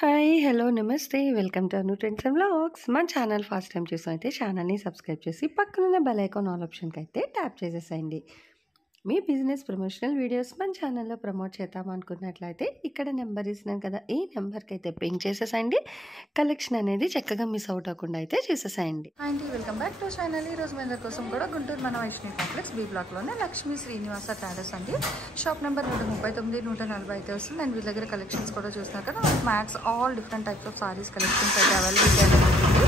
Hi! Hello! నమస్తే. Welcome to Anu trends and vlogs. మన channel first time చూసినైతే ఛానల్‌ని subscribe చేసి పక్కనున్న బెల్ ఐకాన్ ఆల్ ఆప్షన్‌కైతే ట్యాప్ చేసేసేయండి. మీ బిజినెస్ ప్రమోషనల్ వీడియోస్ మన ఛానల్‌లో ప్రమోట్ చేద్దామనుకున్నట్లయితే ఇక్కడ నెంబర్ ఇస్తున్నాను కదా! ఈ నెంబర్‌కైతే పింగ్ చేసేసేయండి. కలెక్షన్ అనేది చక్కగా మిస్ అవుట్ అవ్వకుండా అయితే చేసేసేయండి. హాయ్ అండి, వెల్కమ్ బ్యాక్ టు ఛానల్. ఈరోజు మీ అందరి కోసం కూడా గుంటూరు మన Vaishnavi complex B బ్లాక్లోనే Lakshmi Srinivasa traders అండి. షాప్ నెంబర్ 139, 140 అయితే వస్తుంది. అండ్ వీళ్ళ దగ్గర కలెక్షన్స్ కూడా చూస్తున్నారు కదా. Max all different types of saris collections అయితే అవైలబిలిటీ ఉంటుంది.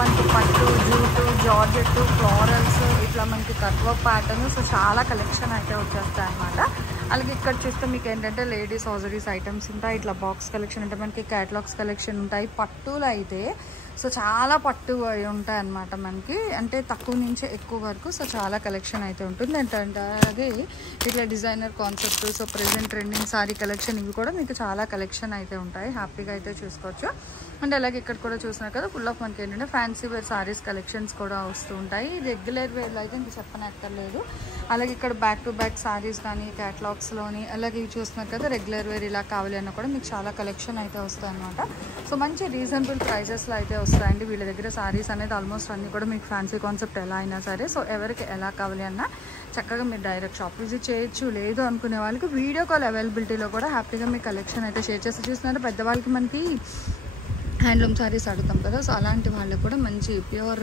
మనకి పట్టు, జూటు, జార్జెట్, ఫ్లోరల్స్, ఇట్లా మనకి కట్ వర్క్ ప్యాటర్న్, సో చాలా కలెక్షన్ అయితే వచ్చేస్తాయి అనమాట. అలాగే ఇక్కడ చూస్తే మీకు ఏంటంటే లేడీస్ హౌజరీస్ ఐటమ్స్ ఉంటాయి. ఇట్లా బాక్స్ కలెక్షన్ అంటే మనకి క్యాటలాగ్స్ కలెక్షన్ ఉంటాయి. పట్టులు అయితే సో చాలా పట్టు ఉంటాయి అన్నమాట మనకి, అంటే తక్కువ నుంచి ఎక్కువ వరకు. సో చాలా కలెక్షన్ అయితే ఉంటుంది. ఏంటంటే అలాగే ఇట్లా designer concept, so present trending sorry collection, ఇవి కూడా మీకు చాలా కలెక్షన్ అయితే ఉంటాయి. హ్యాపీగా అయితే చూసుకోవచ్చు. అండ్ అలాగే ఇక్కడ కూడా చూసినారు కదా, ఫుల్ ఆఫ్ మనకి ఏంటంటే ఫ్యాన్సీ వేర్ సారీస్ కలెక్షన్స్ కూడా వస్తూ ఉంటాయి. రెగ్యులర్ వేర్లో అయితే ఇంక చెప్పనక్కర్లేదు. అలాగే ఇక్కడ బ్యాక్ టు బ్యాక్ సారీస్ కానీ క్యాటలాగ్స్లోని, అలాగే ఇవి చూస్తున్నారు కదా, రెగ్యులర్ వేర్ ఇలా కావాలి అన్నా కూడా మీకు చాలా కలెక్షన్ అయితే వస్తాయి అనమాట. సో మంచి రీజనబుల్ ప్రైజెస్లో అయితే వస్తాయండి వీళ్ళ దగ్గర. సారీస్ అనేది ఆల్మోస్ట్ అన్నీ కూడా మీకు ఫ్యాన్సీ కాన్సెప్ట్ ఎలా అయినా సరే, సో ఎవరికి ఎలా కావాలి అన్నా చక్కగా మీరు డైరెక్ట్ షాప్ విజిట్ చేయొచ్చు. లేదు అనుకునే వాళ్ళకి వీడియో కాల్ అవైలబిలిటీలో కూడా హ్యాపీగా మీ కలెక్షన్ అయితే షేర్ చేసి చూస్తున్నారు. పెద్దవాళ్ళకి మనకి హ్యాండ్లూమ్ సారీస్ అడుగుతాం కదా, సో అలాంటి వాళ్ళకి కూడా మంచి ప్యూర్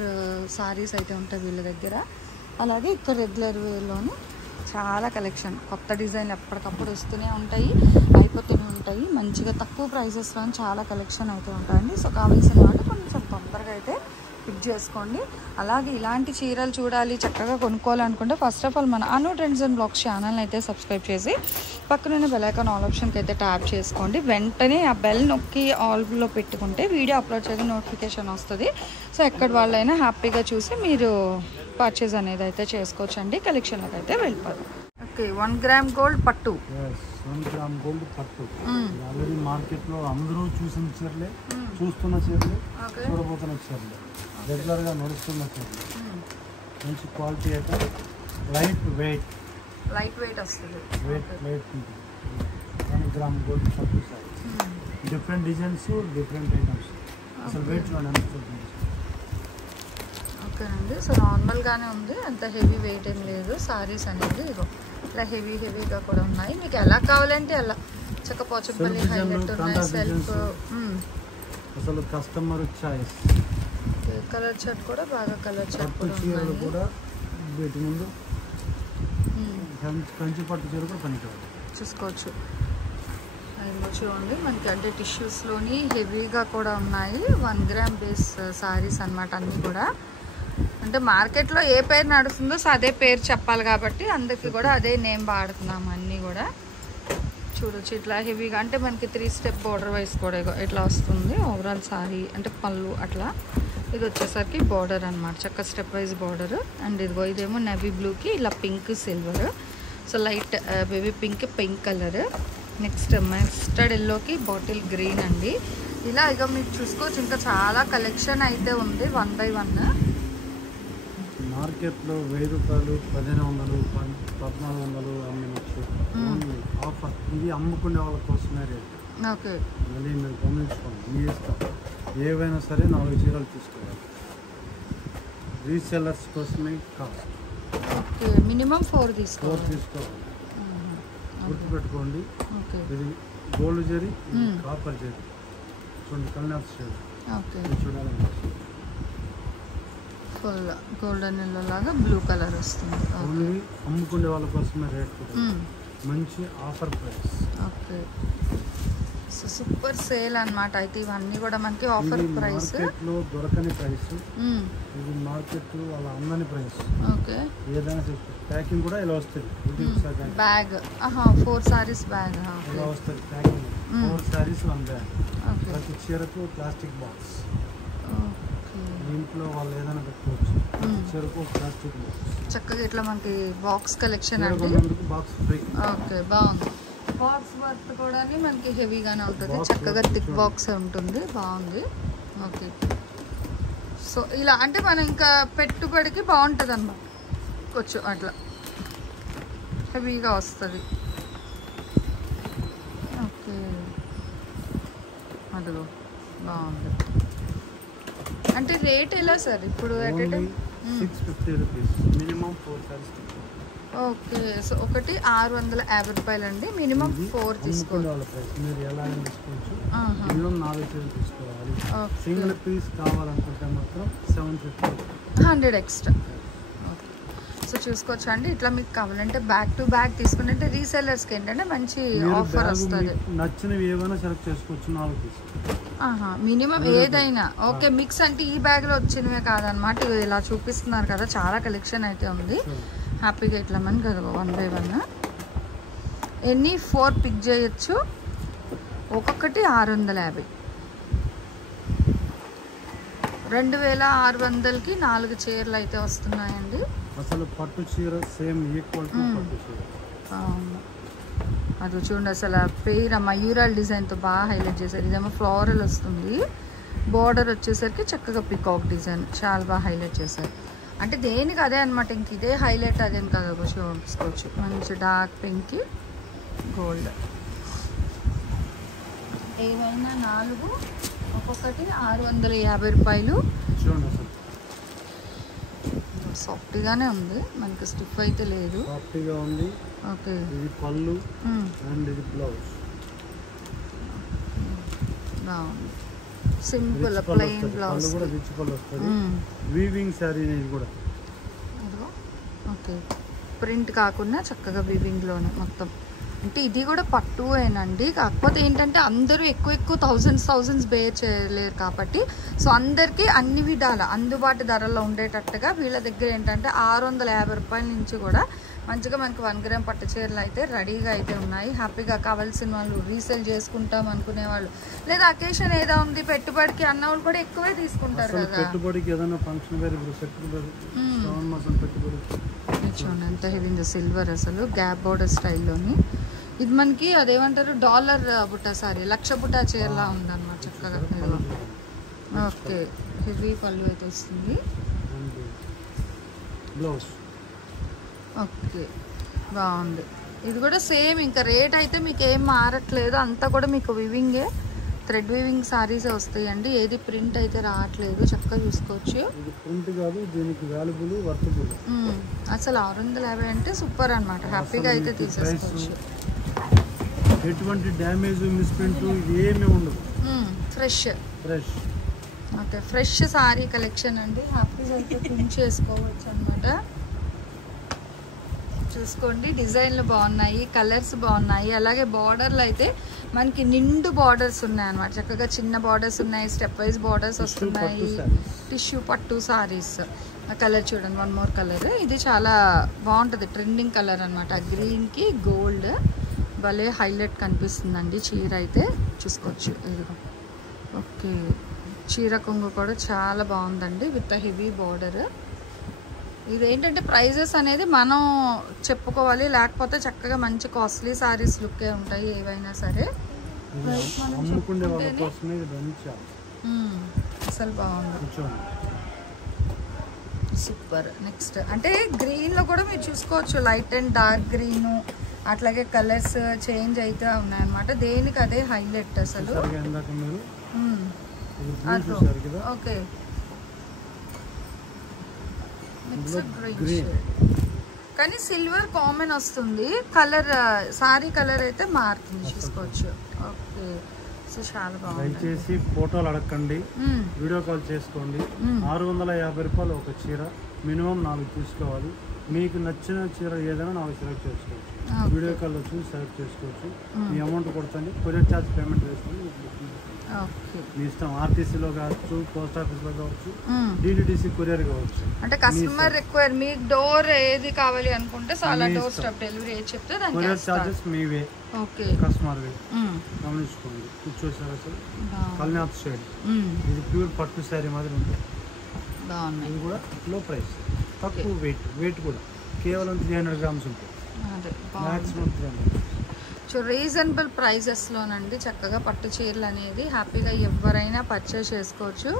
సారీస్ అయితే ఉంటాయి వీళ్ళ దగ్గర. అలాగే ఇక్కడ రెగ్యులర్ వేలోని చాలా కలెక్షన్, కొత్త డిజైన్లు ఎప్పటికప్పుడు వస్తూనే ఉంటాయి, అయిపోతూనే ఉంటాయి. మంచిగా తక్కువ ప్రైసెస్లో చాలా కలెక్షన్ అయితే ఉంటాయండి. సో కావాల్సిన వాళ్ళు కొంచెం తొందరగా అయితే పిక్ చేసుకోండి. అలాగే ఇలాంటి చీరలు చూడాలి, చక్కగా కొనుక్కోవాలనుకుంటే ఫస్ట్ ఆఫ్ ఆల్ మన అను ట్రెండ్స్ అండ్ బ్లాగ్స్ ఛానల్ని అయితే సబ్స్క్రైబ్ చేసి పక్కనున్న బెల్ ఐకాన్ ఆల్ ఆప్షన్కి అయితే ట్యాప్ చేసుకోండి. వెంటనే ఆ బెల్ నొక్కి ఆల్లో పెట్టుకుంటే వీడియో అప్లోడ్ చేయడం నోటిఫికేషన్ వస్తుంది. సో ఎక్కడ వాళ్ళైనా హ్యాపీగా చూసి మీరు పర్చేజ్ అనేది అయితే చేసుకోవచ్చండి. కలెక్షన్లకు అయితే వెళ్ళిపోతాం. ఓకే, 1 గ్రామ్ గోల్డ్ పట్టు. 1 గ్రామ్ గోల్డ్ పట్టు ఆల్రెడీ మార్కెట్లో అందరూ చూసిన చీరలే, చూస్తున్న చీరలే, చూడబోతున్న చీరలే, రెగ్యులర్గా నడుస్తున్న చీరలే. మంచి క్వాలిటీ అయితే లైట్ వెయిట్ వస్తుంది. వెయిట్ ఉంటుంది. 1 గ్రామ్ గోల్డ్ పట్టు sorry, different designs, different items. అసలు వెయిట్లో నడుస్తుంది. ఓకేనండి, సో నార్మల్గానే ఉంది, అంత హెవీ వెయిట్ ఏం లేదు. సారీస్ అనేది ఇగో ఇలా హెవీగా కూడా ఉన్నాయి. మీకు ఎలా కావాలంటే అలా చక్క పోచంపల్లి హైలైట్ ఉన్నాయి, సెల్ఫ్, అసలు కస్టమర్ చాయిస్. కలర్ చార్ట్ కూడా బాగా కలర్ చార్ట్ చీరలు కూడా వీటి ముందు కంచి పట్టు చీర కూడా పనికిరాదు, చూసుకోవచ్చు. ఇందులో చూడండి మనకి అంటే టిష్యూస్లోని హెవీగా కూడా ఉన్నాయి. 1 గ్రామ్ బేస్ సారీస్ అనమాట అన్నీ కూడా. అంటే మార్కెట్లో ఏ పేరు నడుస్తుందో సో అదే పేరు చెప్పాలి కాబట్టి అందరికీ కూడా అదే నేమ్ వాడుతున్నాము అన్నీ కూడా. చూడొచ్చు ఇట్లా హెవీగా, అంటే మనకి 3 స్టెప్ బోర్డర్ వైజ్ కూడా ఇట్లా వస్తుంది ఓవరాల్ సారీ, అంటే పళ్ళు అట్లా. ఇది వచ్చేసరికి బోర్డర్ అనమాట, చక్క స్టెప్ వైజ్ బోర్డర్. అండ్ ఇదేమో నేవీ బ్లూకి ఇలా pink silver, so light baby pink colour. Next mustard ఎల్లోకి బాటిల్ గ్రీన్ అండి. ఇలా ఇక మీకు చూసుకోవచ్చు, ఇంకా చాలా కలెక్షన్ అయితే ఉంది 1 by 1. మార్కెట్లో 1000 రూపాయలు, 1500, 1400 అమ్మవచ్చు. ఆఫర్ ఇది అమ్ముకునే వాళ్ళ కోసమే రేట్. ఓకే, మళ్ళీ మీరు గమనించుకోండి, మీ ఇష్టం. ఏవైనా సరే 4 చీరలు తీసుకోవాలి. రీసెల్లర్స్ కోసమే కాస్ట్. ఓకే, మినిమం 4 తీసుకోవాలి. గుర్తుపెట్టుకోండి, ఇది గోల్డ్ జరీ, కాపర్ జరీ. చూడండి కల్నాథ్ షేడ్. ఓకే, చూడాలి, ఫుల్ గోల్డెన్ ఎల్లో లాగా బ్లూ కలర్ వస్తుంది. ఓన్లీ అమ్ముకునే వాళ్ళ కోసమే రేట్ కూడా మంచి offer price. Okay, so super sale అన్నమాట. అయితే ఇవన్నీ కూడా మనకి ఆఫర్ ప్రైస్, మార్కెట్లో దొరకని ప్రైస్. ఇది మార్కెట్ వాళ్ళ అందని ప్రైస్. ఓకే, ఏదైనా ప్యాకింగ్ కూడా ఇలా వస్తుంది. బ్యాగ్ 4 సారీస్ బ్యాగ్ ఇలా వస్తుంది ప్యాకింగ్. 4 సారీస్ 1 బ్యాగ్. ప్రతి చీరకు ప్లాస్టిక్ బాక్స్. ఇంట్లో వాళ్ళు ఏదైనా పెట్టుకోవచ్చు. చీరకు ప్లాస్టిక్ బాక్స్, చక్కగా ఇట్లా మనకి బాక్స్ కలెక్షన్ అండి. Box free. ఓకే, బాగుంది. బాక్స్ వర్త్ కూడా మనకి హెవీగానే ఉంటుంది, చక్కగా థిక్ బాక్స్ ఉంటుంది, బాగుంది. ఓకే, సో ఇలా అంటే మనం ఇంకా పెట్టుబడికి బాగుంటుంది అన్నమాట. కొంచెం అట్లా హెవీగా వస్తుంది. ఓకే, అదిగో బాగుంది. అంటే రేట్ ఎలా సార్ ఇప్పుడు? 650 rupees, minimum 4 saris. Okay, so ఒకటి 650 రూపాయలండి, మినిమం 4 తీసుకోవాలి. మీరు ఎలా తీసుకోవచ్చు, మినిమం 4 చీరలు తీసుకోవాలి. సింగిల్ పీస్ కావాలనుకుంటే మాత్రం 750, 100 ఎక్స్ట్రా. ఓకే, సో చూసుకోవచ్చు అండి. ఇట్లా మీకు కావాలంటే బ్యాక్ టు బ్యాక్ తీసుకుంటే రీసెల్లర్స్కి ఏంటంటే మంచి ఆఫర్ వస్తుంది. నచ్చినవి ఏమైనా సెలెక్ట్ చేసుకోవచ్చు 4 పీస్. మినిమం ఏదైనా ఓకే. మిక్స్ అంటే ఈ బ్యాగ్లో వచ్చినవే కాదనమాట, ఇలా చూపిస్తున్నారు కదా, చాలా కలెక్షన్ అయితే ఉంది. హ్యాపీగా ఇట్లా మనకి కదా 1 by 1 ఎన్ని 4 పిక్ చేయొచ్చు. ఒక్కొక్కటి 650, 2600కి 4 చీరలు అయితే వస్తున్నాయండి. అసలు పట్టు చీర సేమ్ ఈక్వాలిటీ పట్టు చీర. అది చూడండి, అసలు పేర మయూరాల్ డిజైన్తో బాగా హైలైట్ చేశారు. ఇదేమో ఫ్లోరల్ వస్తుంది, బోర్డర్ వచ్చేసరికి చక్కగా పికాక్ డిజైన్ చాలా బాగా హైలైట్ చేశారు. అంటే దేనికి అదే అనమాట, ఇంక ఇదే హైలైట్ అదేం కదా చూసుకోవచ్చు. మంచి డార్క్ పింక్ గోల్డ్, ఏవైనా 4 ఒక్కొక్కటి 650 రూపాయలు. చూడండి అసలు సాఫ్ట్గానే ఉంది, మనకి స్టిఫ్ అయితే లేదు, సాఫ్ట్గా ఉంది. ఓకే, ఇది పళ్ళు అండ్ ఇది బ్లౌజ్. బాగుంది, సింపుల్ ప్లెయిన్ బ్లౌజ్ కూడా రిచ్ పళ్ళు వస్తుంది. వీవింగ్ సారీ ఇది కూడా. ఓకే, ప్రింట్ కాకుండా చక్కగా వీవింగ్లోనే మొత్తం. అంటే ఇది కూడా పట్టువేనండి, కాకపోతే ఏంటంటే అందరూ ఎక్కువ థౌజండ్స్ బేర్ చేయలేరు కాబట్టి, సో అందరికీ అన్ని విధాల అందుబాటు ధరల్లో ఉండేటట్టుగా వీళ్ళ దగ్గర ఏంటంటే 650 రూపాయల నుంచి కూడా మంచిగా మనకి 1 గ్రామ్ పట్టు చీరలు అయితే రెడీగా అయితే ఉన్నాయి. హ్యాపీగా కావాల్సిన వాళ్ళు రీసేల్ చేసుకుంటాం అనుకునే వాళ్ళు, లేదా అకేషన్ ఏదో ఉంది పెట్టుబడికి అన్న వాళ్ళు కూడా ఎక్కువే తీసుకుంటారు కదా. పెట్టుబడికి ఏదైనా ఫంక్షన్ వేర్ పెట్టుబడి చూడండి ఎంత హెవీ ఉంది, సిల్వర్ అసలు గ్యాప్ బోర్డర్ స్టైల్లోని. ఇది మనకి అదేమంటారు డాలర్ బుట్ట సారీ, 1,00,000 బుట్ట చీరలా ఉందన్నమాట చక్కగా. ఓకే, హెవీ పళ్ళు అయితే వస్తుంది. ఓకే, బాగుంది. ఇది కూడా సేమ్, ఇంకా రేట్ అయితే మీకు ఏం మారట్లేదు, అంతా కూడా మీకు వివింగే, థ్రెడ్ వివింగ్ సారీసే వస్తాయండి. ఏది ప్రింట్ అయితే రావట్లేదు, చక్కగా చూసుకోవచ్చు. అసలు 650 అంటే సూపర్ అనమాట, హ్యాపీగా అయితే తీసేసుకోవచ్చు. ఎటువంటి డ్యామేజ్ మిస్ప్రింట్ ఏమీ ఉండదు, fresh. Okay, fresh sorry collection అండి, హ్యాపీగా అయితే ప్రింట్ చేసుకోవచ్చు అనమాట. చూసుకోండి, డిజైన్లు బాగున్నాయి, కలర్స్ బాగున్నాయి. అలాగే బార్డర్లు అయితే మనకి నిండు బార్డర్స్ ఉన్నాయి అనమాట, చక్కగా చిన్న బార్డర్స్ ఉన్నాయి, స్టెప్ వైజ్ బార్డర్స్ వస్తున్నాయి. టిష్యూ పట్టు సారీస్. ఆ కలర్ చూడండి, 1 more కలర్, ఇది చాలా బాగుంటుంది, ట్రెండింగ్ కలర్ అనమాట. గ్రీన్కి గోల్డ్ భలే హైలైట్ కనిపిస్తుందండి చీర అయితే, చూసుకోవచ్చు. ఇదిగో ఓకే, చీర కొంగు కూడా చాలా బాగుందండి విత్ హెవీ బార్డర్. ఇదేంటంటే ప్రైజెస్ అనేది మనం చెప్పుకోవాలి, లేకపోతే చక్కగా మంచి కాస్ట్లీ సారీస్ లుక్కే ఉంటాయి ఏవైనా సరే. అసలు బాగుంది, సూపర్. నెక్స్ట్ అంటే గ్రీన్లో కూడా మీరు చూసుకోవచ్చు, లైట్ అండ్ డార్క్ గ్రీను, అట్లాగే కలర్స్ చేంజ్ అయితే ఉన్నాయన్నమాట, దేనికి అదే హైలైట్ అసలు. ఓకే, కానీ సిల్వర్ కామన్ వస్తుంది, కలర్ సారీ కలర్ అయితే మారుతుంది, చూసుకోవచ్చు. ఓకే, సో చాలా బాగుంది. దయచేసి ఫోటోలు అడగండి, వీడియో కాల్ చేసుకోండి. 650 రూపాయలు ఒక చీర, మినిమం 4 తీసుకోవాలి. మీకు నచ్చిన చీర ఏదైనా 4 సెలెక్ట్ చేసుకోవచ్చు, వీడియో కాల్లో చూసి సెలెక్ట్ చేసుకోవచ్చు. మీ అమౌంట్ కొడుతుంది, కొరియర్ ఛార్జ్ పేమెంట్ చేసుకోండి, మీ ఇష్టం. ఆర్టీసీలో కావచ్చు, పోస్ట్ ఆఫీస్లో కావచ్చు, డిటిడిసి కొరియర్ కావచ్చు. అంటే కస్టమర్ రిక్వైర్, మీకు డోర్ ఏది కావాలి అనుకుంటే చాలా డోర్ స్టెప్ డెలివరీ ఏది చెప్తే కొరియర్ ఛార్జెస్ మీవే, ఓకే, కస్టమర్ వే. గమనించుకోండి, కూర్చోసారు అసలు కల్నాథ్ షేడ్, ఇది ప్యూర్ పట్టు శారీ మాదిరి ఉంటుంది. ఇది కూడా లో ప్రైస్, తక్కువ వెయిట్ కూడా కేవలం 300 గ్రామ్స్ ఉంటుంది, మాక్సిమం 300. సో రీజనబుల్ ప్రైజెస్లోనండి చక్కగా పట్టు చీరలు అనేది హ్యాపీగా ఎవరైనా పర్చేస్ చేసుకోవచ్చు.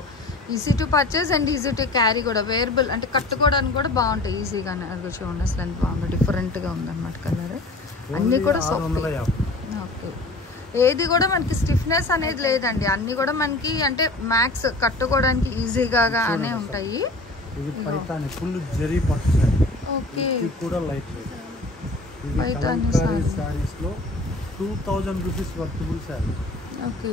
Easy to purchase and easy to carry కూడా, వేరబుల్ అంటే కట్టుకోవడానికి కూడా బాగుంటాయి ఈజీగానే. అది చూడండి అసలు ఎంత బాగుంది, డిఫరెంట్గా ఉందన్నమాట కలర్, అన్నీ కూడా సాఫ్ట్. ఓకే, ఏది కూడా మనకి స్టిఫ్నెస్ అనేది లేదండి, అన్ని కూడా మనకి అంటే మ్యాక్స్ కట్టుకోవడానికి ఈజీగా అనే ఉంటాయి. ఇది పైతాని ఫుల్ జరీ పట్టు సారీ. ఓకే, ఇది కూడా లైట్ వెయిట్. ఇది పైతాని కలంకారీ సారీస్ లో 2000 రూపీస్ వర్తబుల్ సారీ. ఓకే,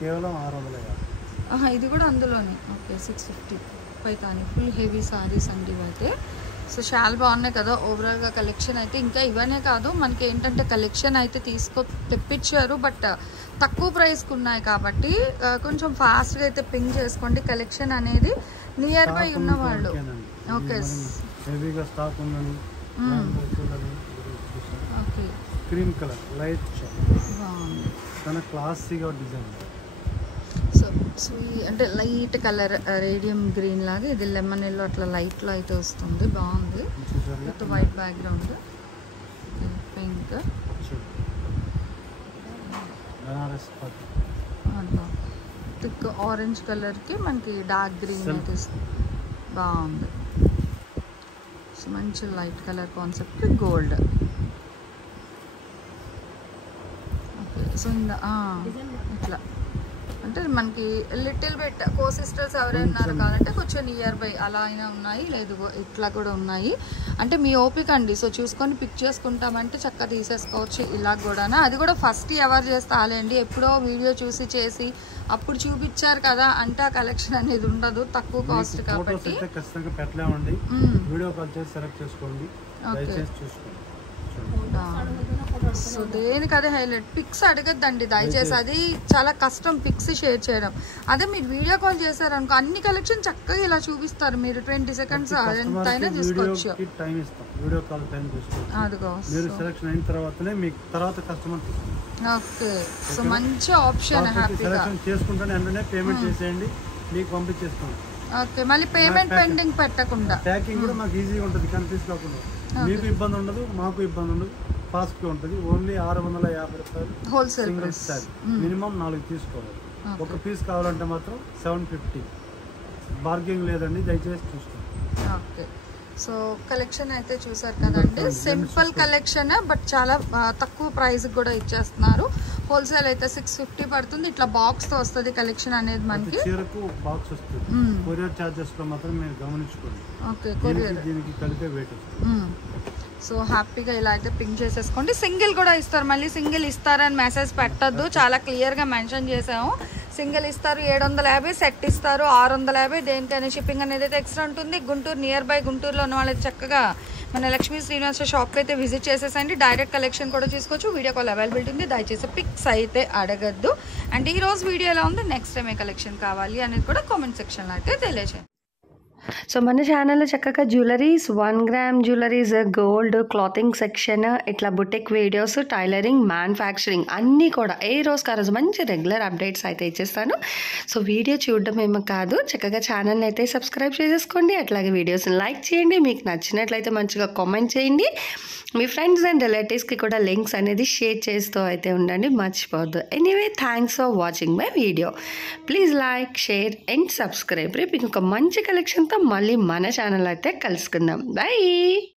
కేవలం 650. ఇది కూడా అందులోనే. Okay, 650 Paithani full heavy saris అండి ఇవైతే. సో చాలా బాగున్నాయి కదా ఓవరాల్గా కలెక్షన్ అయితే. ఇంకా ఇవనే కాదు మనకి ఏంటంటే కలెక్షన్ అయితే తెప్పించారు, బట్ తక్కువ ప్రైస్కి ఉన్నాయి కాబట్టి కొంచెం ఫాస్ట్గా అయితే పింగ్ చేసుకోండి కలెక్షన్ అనేది నియర్ బై ఉన్న వాళ్ళు. ఓకే, హెవీగా స్టాక్ ఉందని. ఓకే, క్రీమ్ కలర్ లైట్ బాగుంది, చాలా క్లాసీగా డిజైన్. సో అంటే లైట్ కలర్ రేడియం గ్రీన్ లాగా, ఇది లెమన్ ఎల్లో అట్లా లైట్లో అయితే వస్తుంది, బాగుంది with white background. Pink thick orange కలర్కి మనకి డార్క్ గ్రీన్ అయితే బాగుంది. సో మంచి light colour concept gold. Okay, so ఇట్లా అంటే మనకి లిటిల్ బిట్ కో సిస్టర్స్ ఎవరైనా ఉన్నారు కావాలంటే కొంచెం నియర్ బై అలా అయినా ఉన్నాయి, లేదు ఇట్లా కూడా ఉన్నాయి. అంటే మీ ఓపిక అండి. సో చూసుకొని పిక్ చేసుకుంటామంటే చక్కగా తీసేసుకోవచ్చు ఇలా కూడా. అది కూడా ఫస్ట్ ఎవరు చేస్తాలేండి, ఎప్పుడో వీడియో చూసి చేసి అప్పుడు చూపించారు కదా అంటే ఆ కలెక్షన్ అనేది ఉండదు, తక్కువ కాస్ట్ కాబట్టి. ఖచ్చితంగా పెట్టలేమండి, వీడియో కాల్ చేసి సెలెక్ట్ చేసుకోండి. సో దేనికి అదే హైలైట్. పిక్స్ అడగద్దండి దయచేసి, అది చాలా కష్టం పిక్స్ షేర్ చేయడం. అదే మీరు వీడియో కాల్ చేశారనుకో అన్ని కలెక్షన్ చక్కగా ఇలా చూపిస్తారు, మీరు 20 సెకండ్స్ ఎంతైనా తీసుకోవచ్చు. అదిగో ఓకే, సో మంచి ఆప్షన్ హ్యాపీగా. ఓకే, మళ్ళీ పేమెంట్ పెండింగ్ పెట్టకుండా ప్యాకింగ్ కూడా మాకు ఈజీగా ఉంటుంది, కన్ఫ్యూజ్ కాకుండా. మీకు ఇబ్బంది ఉండదు, మాకు ఇబ్బంది ఉండదు, ఫాస్ట్ గా ఉంటుంది. ఓన్లీ 650 రూపాయలు హోల్సేల్ ప్రైస్. మినిమం 4 తీసుకోవాలి. ఒక పీస్ కావాలంటే మాత్రం 750. బార్గెనింగ్ లేదండి, దయచేసి చూసుకోండి. ఓకే, సో కలెక్షన్ అయితే చూసారు కదండి, సింపుల్ కలెక్షన్ బట్ చాలా తక్కువ ప్రైస్ కూడా ఇచ్చేస్తున్నారు. హోల్సేల్ అయితే 650 పడుతుంది. ఇట్లా బాక్స్ తో వస్తుంది కలెక్షన్ అనేది మనకి. చీరకు బాక్స్ వస్తుంది, కొరియర్ చార్జెస్ లో మాత్రం మీరు గమనించుకోండి. ఓకే, కొరియర్ దీనికి కలిపే వెయిట్ వస్తుంది. సో హ్యాపీగా ఇలా అయితే పింక్ చేసేసుకోండి. సింగిల్ కూడా ఇస్తారు, మళ్ళీ సింగిల్ ఇస్తారని మెసేజ్ పెట్టద్దు, చాలా క్లియర్గా మెన్షన్ చేసాము. సింగిల్ ఇస్తారు 750, సెట్ ఇస్తారు 650. దేనికైనా షిప్పింగ్ అనేది అయితే ఎక్స్ట్రా ఉంటుంది. గుంటూరు నియర్ బై గుంటూరులో ఉన్న వాళ్ళైతే చక్కగా మన లక్ష్మీ శ్రీనివాస షాప్కి అయితే విజిట్ చేసేసండి. డైరెక్ట్ కలెక్షన్ కూడా చూసుకోవచ్చు, వీడియో కాల్ అవైలబిలిటీ ఉంది. దయచేసి పిక్స్ అయితే అడగద్దు. అండ్ ఈ రోజు వీడియో ఎలా ఉంది, నెక్స్ట్ టైం ఏ కలెక్షన్ కావాలి అనేది కూడా కామెంట్ సెక్షన్లో అయితే తెలియజేయండి. సో మన ఛానల్లో చక్కగా jewelleries, 1 gram jewelleries, gold, clothing section, ఇట్లా బుటిక్ వీడియోస్, టైలరింగ్, మ్యానుఫ్యాక్చరింగ్ అన్నీ కూడా ఏ రోజుకి ఆ రోజు మంచి రెగ్యులర్ అప్డేట్స్ అయితే ఇచ్చేస్తాను. సో వీడియో చూడడం ఏమో కాదు, చక్కగా ఛానల్ని అయితే సబ్స్క్రైబ్ చేసేసుకోండి. అట్లాగే వీడియోస్ని లైక్ చేయండి, మీకు నచ్చినట్లయితే మంచిగా కామెంట్ చేయండి. మీ ఫ్రెండ్స్ అండ్ రిలేటివ్స్కి కూడా లింక్స్ అనేది షేర్ చేస్తూ అయితే ఉండండి, మర్చిపోవద్దు. Anyway, thanks for watching my video. Please like, share and subscribe. రేపు ఇంకొక మంచి కలెక్షన్తో మళ్ళీ మన ఛానల్ అయితే కలుసుకుందాం. బై.